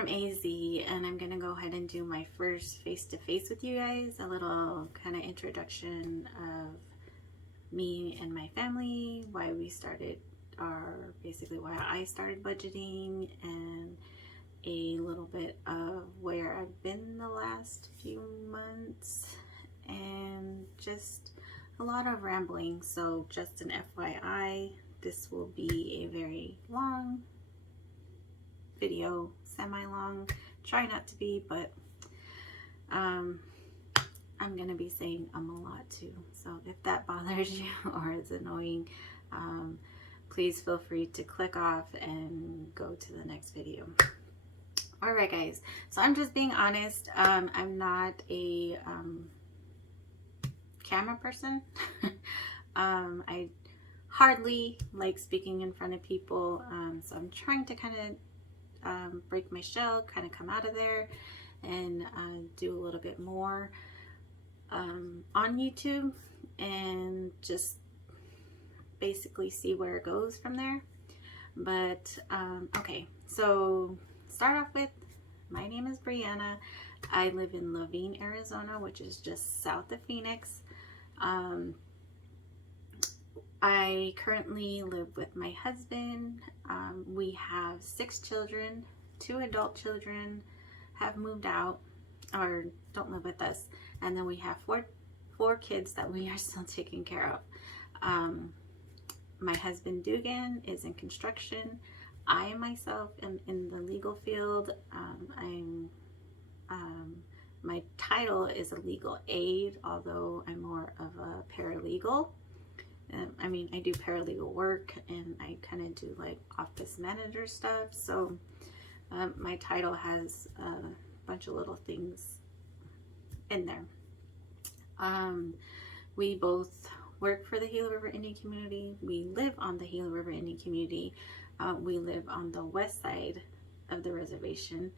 from AZ, and I'm gonna go ahead and do my first face-to-face with you guys. A little kind of introduction of me and my family, why we started why I started budgeting, and a little bit of where I've been the last few months, and just a lot of rambling. So just an FYI, this will be a very long video, semi-long. Try not to be, but I'm gonna be saying a lot too. So if that bothers you or is annoying, please feel free to click off and go to the next video. All right, guys. So I'm just being honest. I'm not a camera person. I hardly like speaking in front of people. So I'm trying to kind of break my shell, kind of come out of there, and do a little bit more on YouTube, and just basically see where it goes from there. But okay, so start off with, my name is Brianna. I live in Laveen, Arizona, which is just south of Phoenix. I currently live with my husband. We have 6 children. 2 adult children have moved out or don't live with us, and then we have four kids that we are still taking care of. My husband Dugan is in construction. I myself am in the legal field. My title is a legal aid, although I'm more of a paralegal. I mean, I do paralegal work, and I kind of do like office manager stuff. So my title has a bunch of little things in there. We both work for the Gila River Indian Community. We live on the Gila River Indian Community. We live on the west side of the reservation,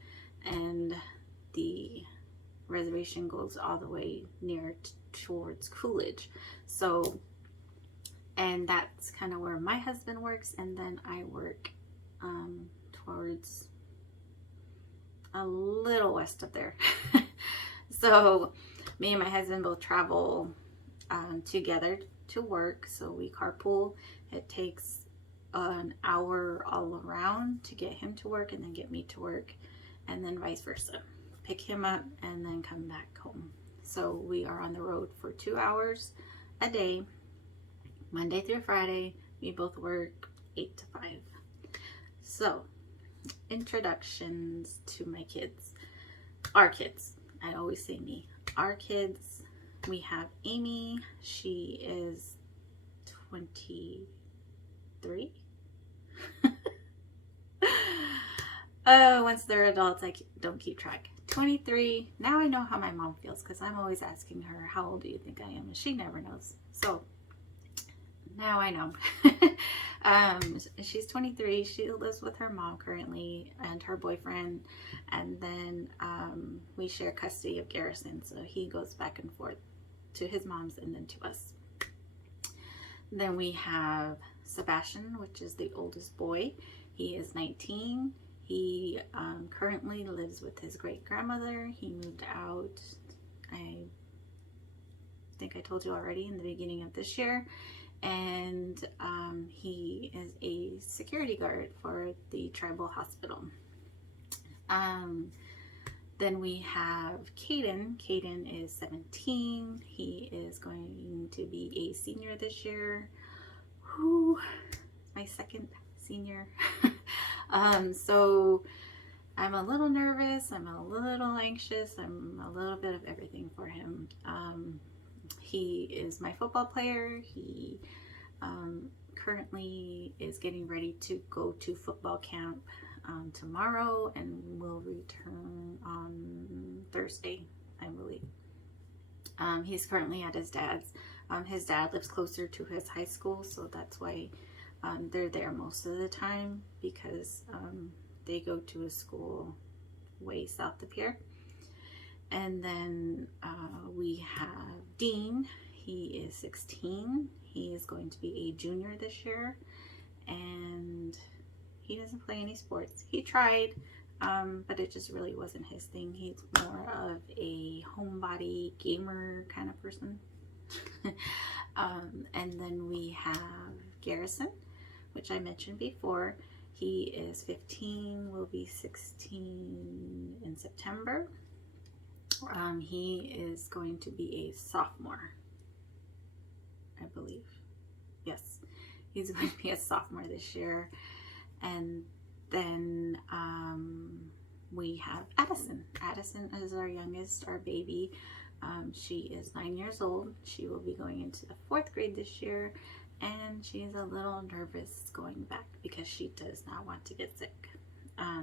and the reservation goes all the way near towards Coolidge. So, and that's kind of where my husband works, and then I work towards a little west of there. So me and my husband both travel together to work, so we carpool. It takes an hour all around to get him to work and then get me to work, and then vice versa. Pick him up and then come back home. So we are on the road for 2 hours a day, Monday through Friday. We both work 8 to 5. So introductions to my kids. Our kids. I always say me. Our kids. We have Amy. She is 23. Once they're adults, I don't keep track. 23. Now I know how my mom feels, because I'm always asking her, how old do you think I am? And she never knows. So now I know. She's 23. She lives with her mom currently and her boyfriend. And then we share custody of Garrison. So he goes back and forth to his mom's and then to us. Then we have Sebastian, which is the oldest boy. He is 19. He currently lives with his great-grandmother. He moved out, I think I told you already, in the beginning of this year. And he is a security guard for the tribal hospital. Then we have Caden. Caden is 17. He is going to be a senior this year. Whew, my second senior. So I'm a little nervous. I'm a little anxious. I'm a little bit of everything for him. He is my football player. He currently is getting ready to go to football camp tomorrow, and will return on Thursday, I believe. He's currently at his dad's. His dad lives closer to his high school, so that's why they're there most of the time, because they go to a school way south of here. And then we have Dean. He is 16. He is going to be a junior this year, and he doesn't play any sports. He tried. but it just really wasn't his thing. He's more of a homebody gamer kind of person. And then we have Garrison, which I mentioned before. He is 15, will be 16 in September. He is going to be a sophomore, I believe. Yes, he's going to be a sophomore this year. And then we have Addison. Addison is our youngest, our baby. She is 9 years old. She will be going into the 4th grade this year. And she's a little nervous going back because she does not want to get sick.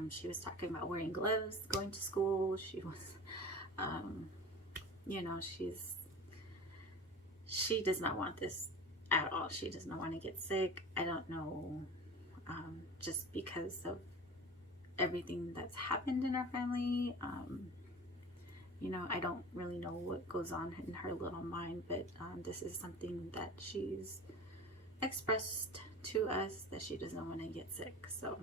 She was talking about wearing gloves, going to school. She was, you know, she does not want this at all. She does not want to get sick. I don't know, just because of everything that's happened in our family. You know, I don't really know what goes on in her little mind, but this is something that she's expressed to us, that she doesn't want to get sick. So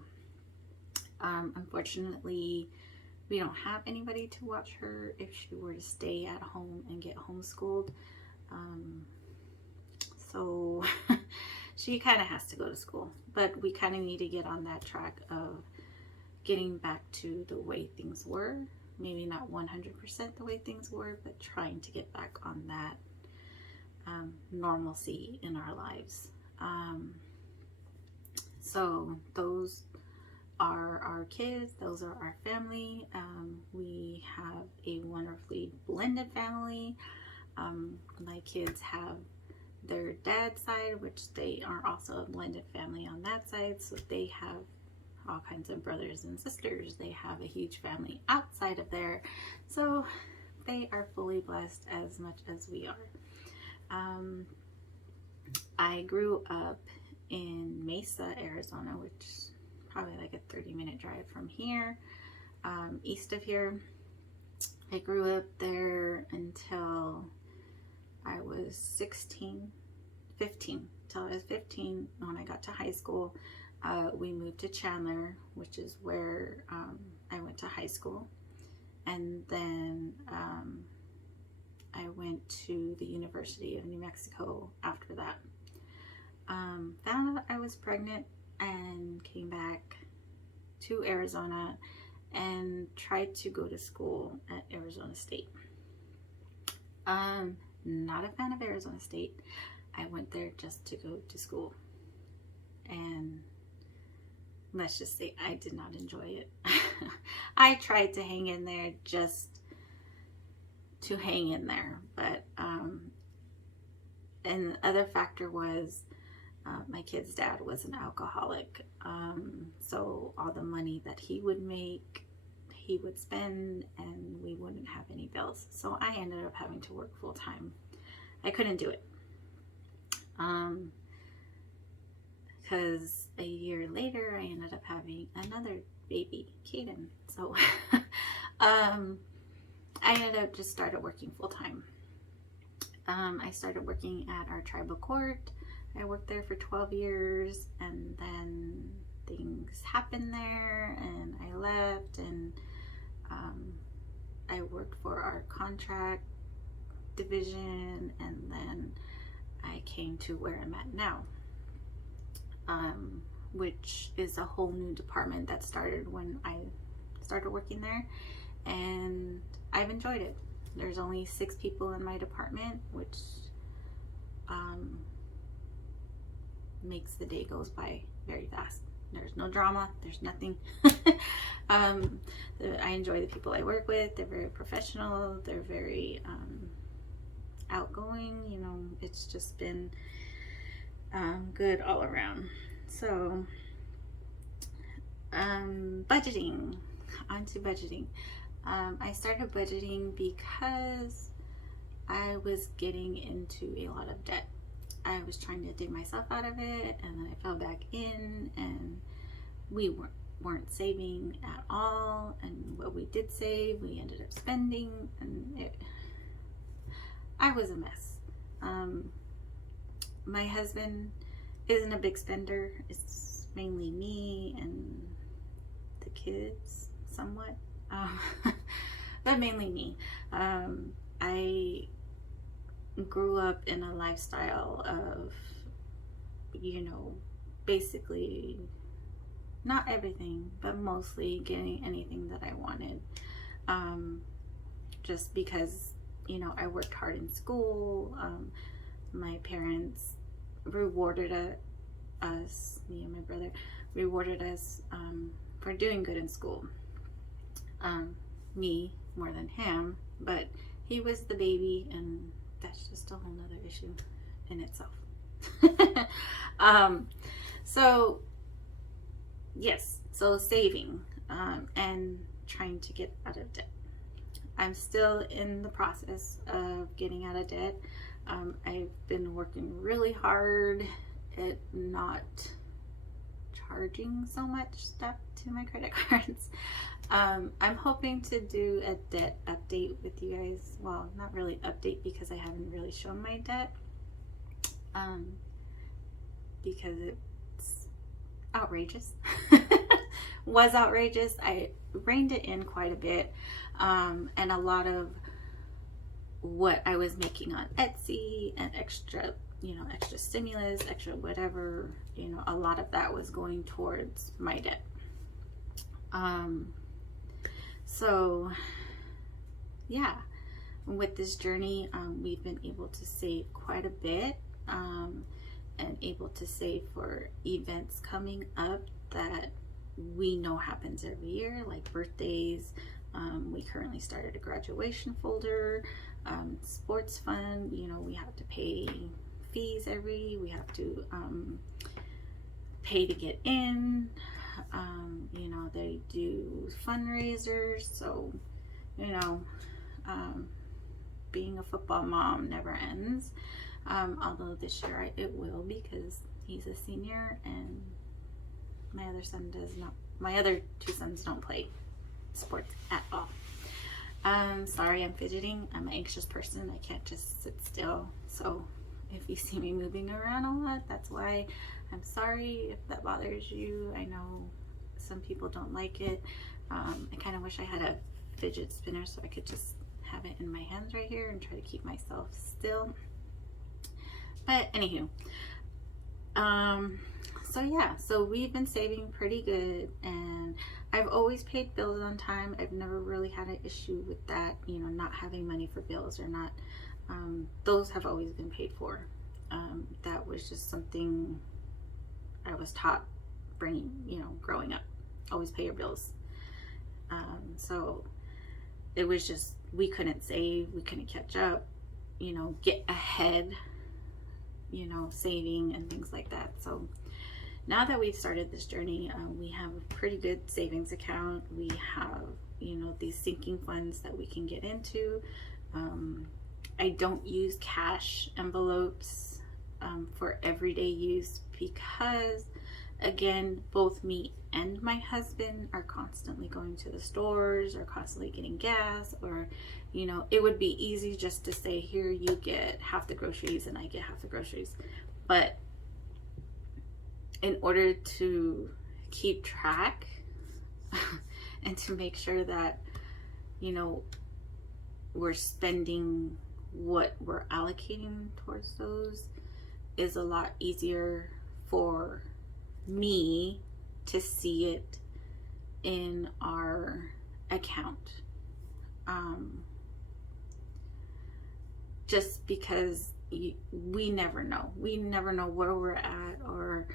unfortunately, we don't have anybody to watch her if she were to stay at home and get homeschooled. So she kind of has to go to school, but we kind of need to get on that track of getting back to the way things were. Maybe not 100% the way things were, but trying to get back on that normalcy in our lives. So those are our kids, those are our family. We have a wonderfully blended family. My kids have their dad's side, which they are also a blended family on that side, so they have all kinds of brothers and sisters. They have a huge family outside of there, so they are fully blessed as much as we are. I grew up in Mesa, Arizona, which is probably like a 30-minute drive from here, east of here. I grew up there until I was 15, till I was 15. When I got to high school, we moved to Chandler, which is where I went to high school. And then I went to the University of New Mexico after that. Found out I was pregnant and came back to Arizona and tried to go to school at Arizona State. Not a fan of Arizona State. I went there just to go to school, and let's just say I did not enjoy it. I tried to hang in there just to hang in there, but and the other factor was my kid's dad was an alcoholic, so all the money that he would make, he would spend, and we wouldn't have any bills. So I ended up having to work full time. I couldn't do it. Because a year later, I ended up having another baby, Kaden. So I ended up just started working full time. I started working at our tribal court. I worked there for 12 years, and then things happened there, and I left, and I worked for our contract division, and then I came to where I'm at now, which is a whole new department that started when I started working there, and I've enjoyed it. There's only 6 people in my department, which makes the day goes by very fast. There's no drama, there's nothing. I enjoy the people I work with. They're very professional, they're very outgoing. You know, it's just been good all around. So budgeting, onto budgeting. I started budgeting because I was getting into a lot of debt. I was trying to dig myself out of it, and then I fell back in, and we weren't saving at all, and what we did save, we ended up spending, and I was a mess. My husband isn't a big spender. It's mainly me and the kids. somewhat, but mainly me. I grew up in a lifestyle of, basically not everything, but mostly getting anything that I wanted. Just because, I worked hard in school. My parents rewarded us, me and my brother, rewarded us for doing good in school. Me more than him, but he was the baby, and that's just a whole nother issue in itself. So yes, so saving and trying to get out of debt. I'm still in the process of getting out of debt. I've been working really hard at not charging so much stuff to my credit cards. I'm hoping to do a debt update with you guys. Well, not really update, because I haven't really shown my debt, because it's outrageous. Was outrageous. I reined it in quite a bit, and a lot of what I was making on Etsy and extra stimulus, extra whatever, a lot of that was going towards my debt. So yeah, with this journey, we've been able to save quite a bit, and able to save for events coming up that we know happens every year, like birthdays. We currently started a graduation folder, sports fund. We have to pay fees we have to pay to get in. They do fundraisers, so being a football mom never ends. Although this year it will, because he's a senior and my other two sons don't play sports at all. Sorry, I'm fidgeting. I'm an anxious person. I can't just sit still. So if you see me moving around a lot, that's why. I'm sorry if that bothers you. I know some people don't like it. I kind of wish I had a fidget spinner so I could just have it in my hands right here and try to keep myself still. But anywho, so we've been saving pretty good, and I've always paid bills on time. I've never really had an issue with that, not having money for bills or not. Those have always been paid for. That was just something I was taught growing up. Always pay your bills. So it was just, we couldn't save, we couldn't catch up, get ahead, saving and things like that. So now that we've started this journey, we have a pretty good savings account. We have, these sinking funds that we can get into. I don't use cash envelopes for everyday use, because again, both me and my husband are constantly going to the stores, or constantly getting gas, or it would be easy just to say, here, you get half the groceries and I get half the groceries. But in order to keep track and to make sure that we're spending what we're allocating towards those, is a lot easier for me to see it in our account. Just because we never know where we're at, or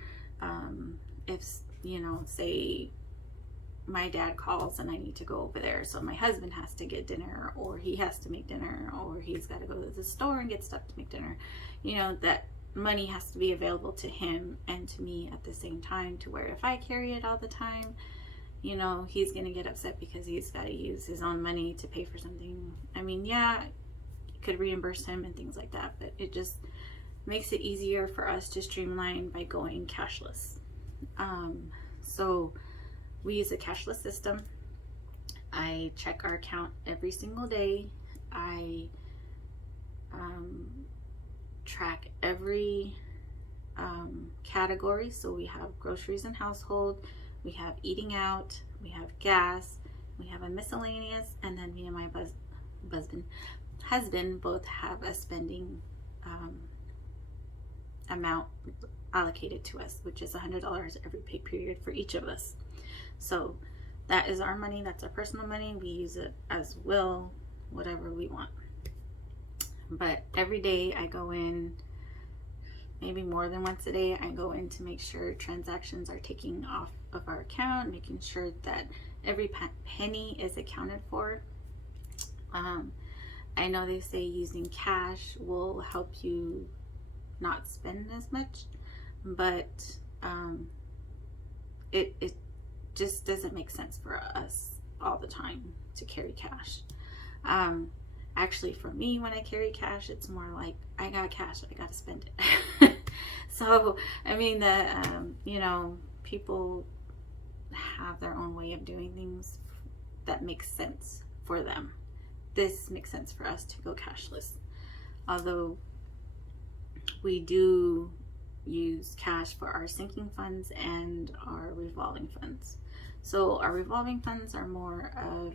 if say my dad calls and I need to go over there, so my husband has to get dinner, or he has to make dinner, or he's got to go to the store and get stuff to make dinner, that money has to be available to him and to me at the same time, to where if I carry it all the time, he's gonna get upset because he's got to use his own money to pay for something. I mean, yeah, could reimburse him and things like that, but it just makes it easier for us to streamline by going cashless. So we use a cashless system. I check our account every single day. I track every category. So we have groceries and household, we have eating out, we have gas, we have a miscellaneous, and then me and my husband both have a spending amount allocated to us, which is $100 every pay period for each of us. So that is our money. That's our personal money. We use it as will, whatever we want. But every day I go in, maybe more than once a day, I go in to make sure transactions are taking off of our account, making sure that every penny is accounted for. I know they say using cash will help you not spend as much, but it just doesn't make sense for us all the time to carry cash. Actually, for me, when I carry cash, it's more like, I got cash, I gotta spend it. So, I mean, you know, people have their own way of doing things that makes sense for them. This makes sense for us to go cashless. Although we do use cash for our sinking funds and our revolving funds. So our revolving funds are more of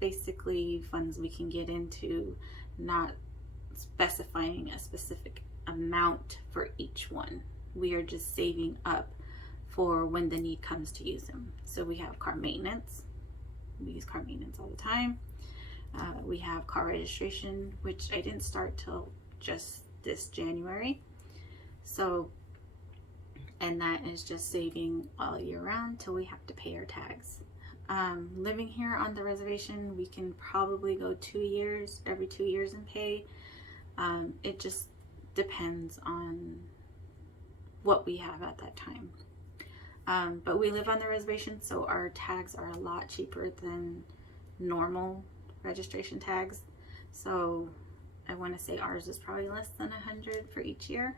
basically funds we can get into, not specifying a specific amount for each one. We are just saving up for when the need comes to use them. So we have car maintenance. We use car maintenance all the time. We have car registration, which I didn't start till just this January. So, and that is just saving all year round till we have to pay our tags. Living here on the reservation, we can probably go 2 years, every 2 years and pay. It just depends on what we have at that time. But we live on the reservation, so our tags are a lot cheaper than normal registration tags. So I want to say ours is probably less than $100 for each year,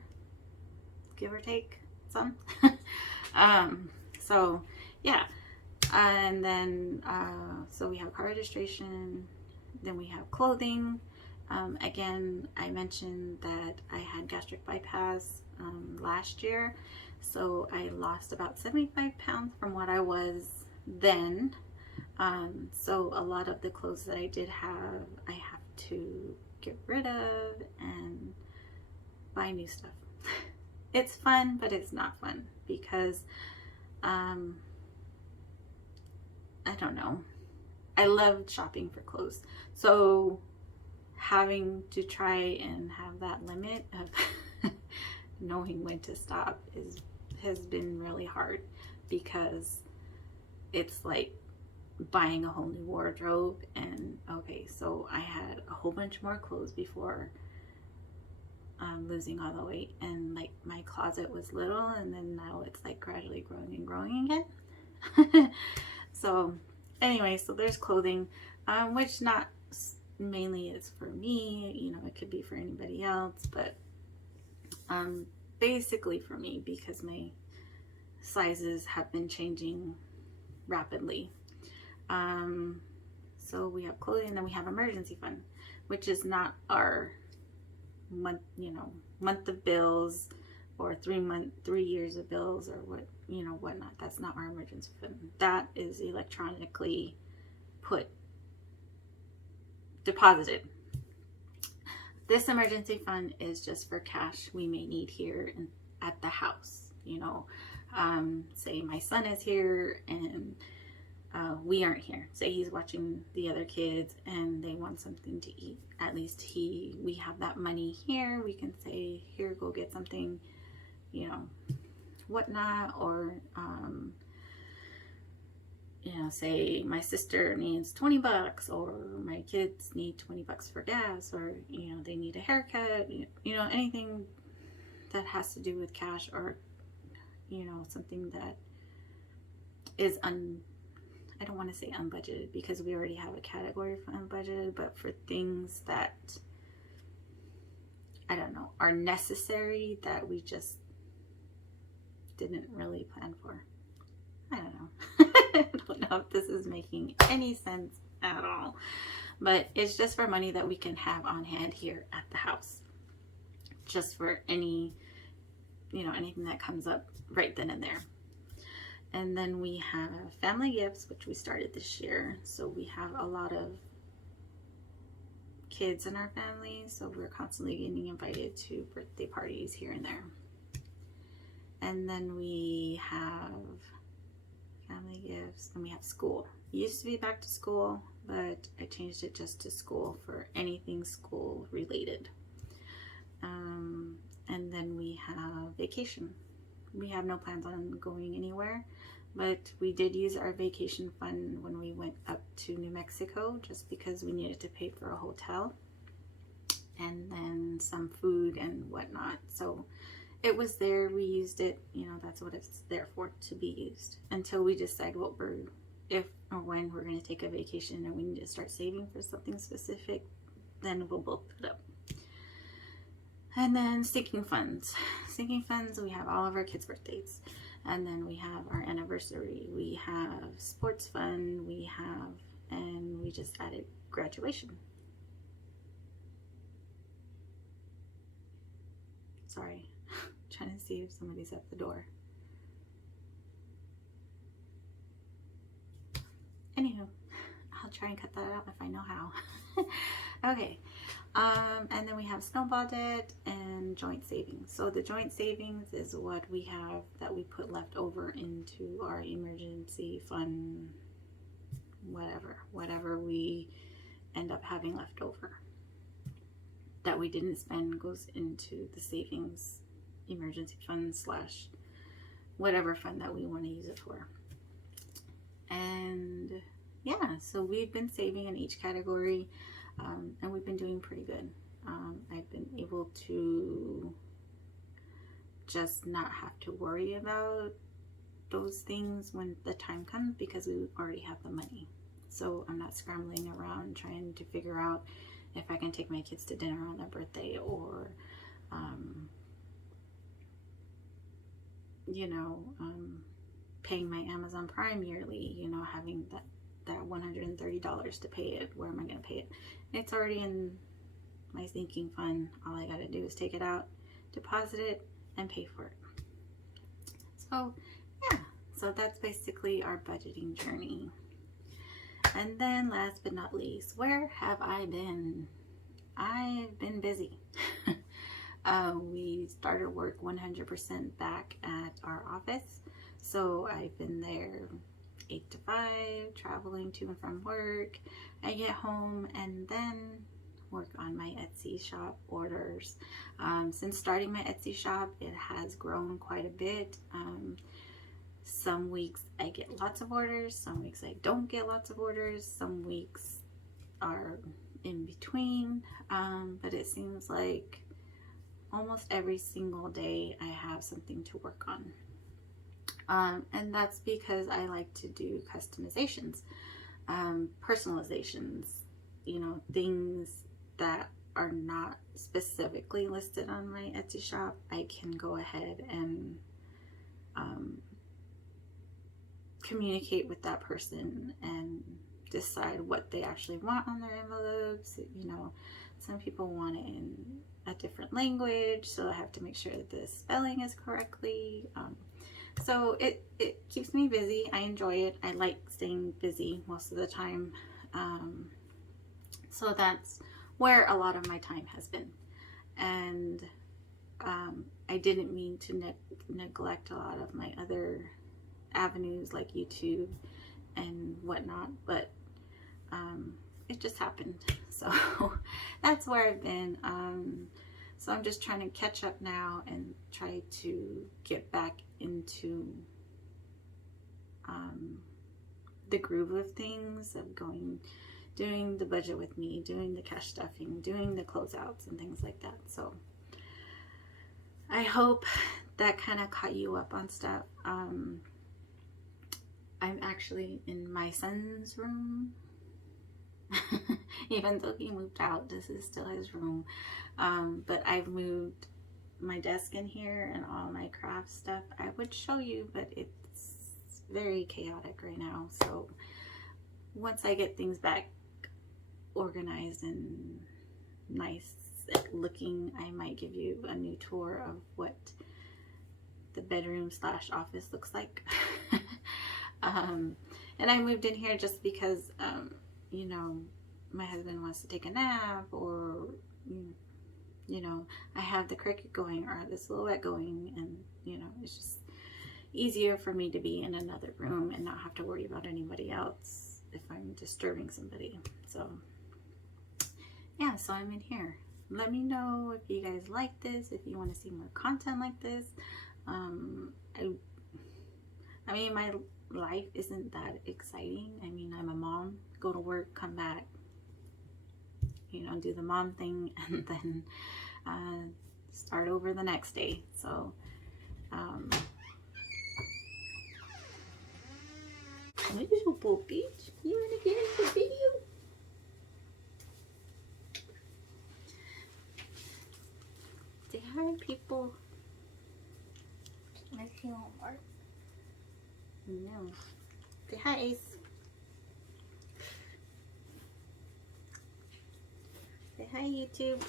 give or take some. So yeah. And then so we have car registration, then we have clothing. Again, I mentioned that I had gastric bypass last year, so I lost about 75 pounds from what I was then. So a lot of the clothes that I did have, I have to get rid of and buy new stuff. It's fun, but it's not fun because I don't know. I love shopping for clothes. So having to try and have that limit of knowing when to stop has been really hard, because it's like buying a whole new wardrobe. And okay, so I had a whole bunch more clothes before losing all the weight, and like my closet was little, and then now it's like gradually growing and growing again. So anyway, so there's clothing, which not mainly is for me, you know, it could be for anybody else, but basically for me, because my sizes have been changing rapidly. So we have clothing, and then we have emergency fund, which is not our month, you know, month of bills or 3 years of bills or what, you know, whatnot. That's not our emergency fund. That is electronically deposited. This emergency fund is just for cash we may need here at the house. You know, say my son is here and we aren't here. Say he's watching the other kids and they want something to eat. At least we have that money here. We can say, here, go get something, you know, whatnot. Or you know, say my sister needs $20, or my kids need $20 for gas, or you know, they need a haircut, you know, anything that has to do with cash, or you know, something that is I don't want to say unbudgeted, because we already have a category for unbudgeted, but for things that, I don't know, are necessary that we just didn't really plan for. I don't know. I don't know if this is making any sense at all, but it's just for money that we can have on hand here at the house, just for any, you know, anything that comes up right then and there. And then we have family gifts, which we started this year. So we have a lot of kids in our family, so we're constantly getting invited to birthday parties here and there. And then we have family gifts, and we have school. It used to be back to school, but I changed it just to school for anything school related. And then we have vacation. We have no plans on going anywhere, but we did use our vacation fund when we went up to New Mexico, just because we needed to pay for a hotel and then some food and whatnot. So it was there, we used it, you know, that's what it's there for, to be used until we decide what we're, if or when we're going to take a vacation and we need to start saving for something specific, then we'll both put it up. And then sinking funds. Sinking funds, we have all of our kids' birthdays. And then we have our anniversary. We have sports fund. We have, and we just added graduation. Sorry, trying to see if somebody's at the door. Anywho, I'll try and cut that out if I know how. Okay. And then we have snowball debt and joint savings. So the joint savings is what we have that we put left over into our emergency fund, whatever we end up having left over that we didn't spend goes into the savings emergency fund / whatever fund that we want to use it for. And yeah, so we've been saving in each category. And we've been doing pretty good. I've been able to just not have to worry about those things when the time comes because we already have the money. So I'm not scrambling around trying to figure out if I can take my kids to dinner on their birthday or, paying my Amazon Prime yearly, having that $130 to pay it. Where am I going to pay it? It's already in my sinking fund. All I got to do is take it out, deposit it, and pay for it. So yeah, so that's basically our budgeting journey. And then last but not least, where have I been? I've been busy. We started work 100% back at our office. So I've been there 8 to 5, traveling to and from work. I get home and then work on my Etsy shop orders. Since starting my Etsy shop, it has grown quite a bit. Some weeks I get lots of orders, some weeks I don't get lots of orders, some weeks are in between, but it seems like almost every single day I have something to work on. And that's because I like to do customizations, personalizations, things that are not specifically listed on my Etsy shop. I can go ahead and communicate with that person and decide what they actually want on their envelopes. Some people want it in a different language, so I have to make sure that the spelling is correctly. So it keeps me busy. I enjoy it. I like staying busy most of the time. So that's where a lot of my time has been. And I didn't mean to neglect a lot of my other avenues like YouTube and whatnot, but it just happened. So that's where I've been. So I'm just trying to catch up now and try to get back into the groove of things, of doing the budget with me, doing the cash stuffing, doing the closeouts and things like that. So I hope that kind of caught you up on stuff. I'm actually in my son's room. Even though he moved out, this is still his room. But I've moved my desk in here and all my craft stuff. I would show you, but it's very chaotic right now. So once I get things back organized and nice looking, I might give you a new tour of what the bedroom / office looks like. And I moved in here just because, you know, my husband wants to take a nap, or, you know, I have the Cricut going or the Silhouette going, and, you know, it's just easier for me to be in another room and not have to worry about anybody else if I'm disturbing somebody. So yeah, so I'm in here. Let me know if you guys like this, if you want to see more content like this. I mean, my life isn't that exciting. I mean, I'm a mom, go to work, come back, you know, do the mom thing, and then start over the next day. So what is your puppy? You want to get in the video? Say hi, people. My homework. No. Say hi, Ace. Say hi, YouTube.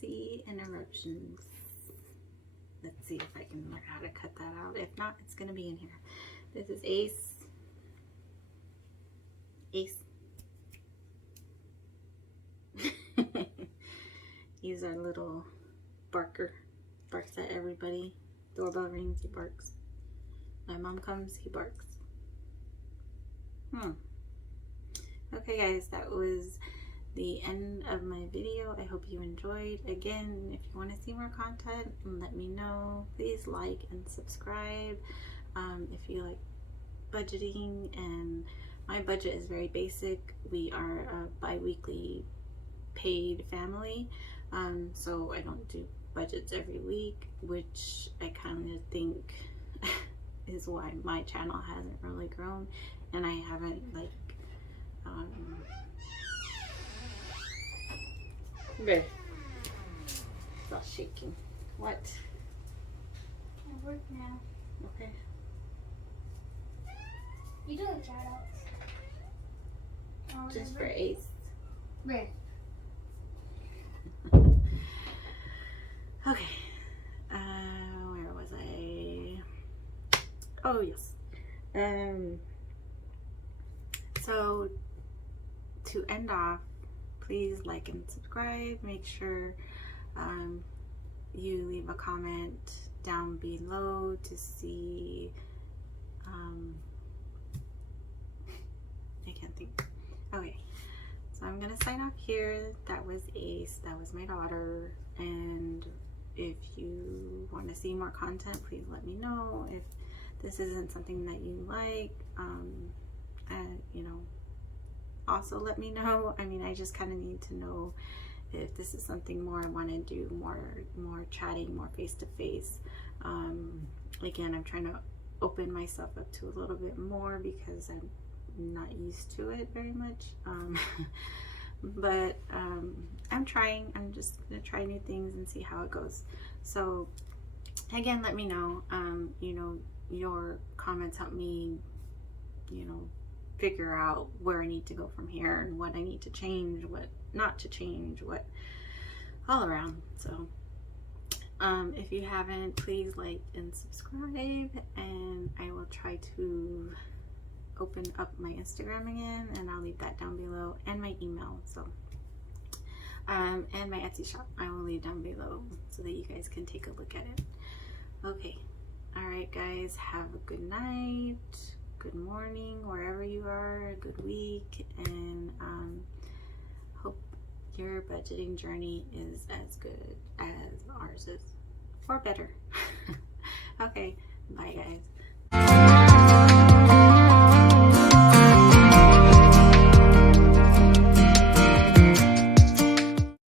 See, interruptions. Let's see if I can learn how to cut that out. If not, it's going to be in here. This is Ace. Ace. He's our little barker. Barks at everybody. Doorbell rings, he barks. My mom comes, he barks. Okay guys, that was the end of my video. I hope you enjoyed. Again, if you want to see more content, let me know. Please like and subscribe. If you like budgeting, and my budget is very basic. We are a bi-weekly paid family, so I don't do budgets every week, which I kind of think is why my channel hasn't really grown, and I haven't like there. Stop shaking. What? I work now. Okay. You do have shout outs. Just for Ace. Where? Okay. Where was I? Oh yes. So to end off, please like and subscribe. Make sure you leave a comment down below to see. I can't think. Okay, so I'm gonna sign off here. That was Ace. That was my daughter. And if you want to see more content, please let me know. If this isn't something that you like, you know, also let me know. I mean, I just kind of need to know if this is something more I want to do, more chatting, more face-to-face. Again, I'm trying to open myself up to a little bit more because I'm not used to it very much. But I'm trying. I'm just gonna try new things and see how it goes. So again, let me know. You know, your comments help me, you know, figure out where I need to go from here and what I need to change, what not to change, what all around. So if you haven't, please like and subscribe, and I will try to open up my Instagram again, and I'll leave that down below, and my email. So and my Etsy shop I will leave down below so that you guys can take a look at it. Okay, all right guys, have a good night, good morning wherever you are, a good week, and hope your budgeting journey is as good as ours is, or better. Okay, bye guys.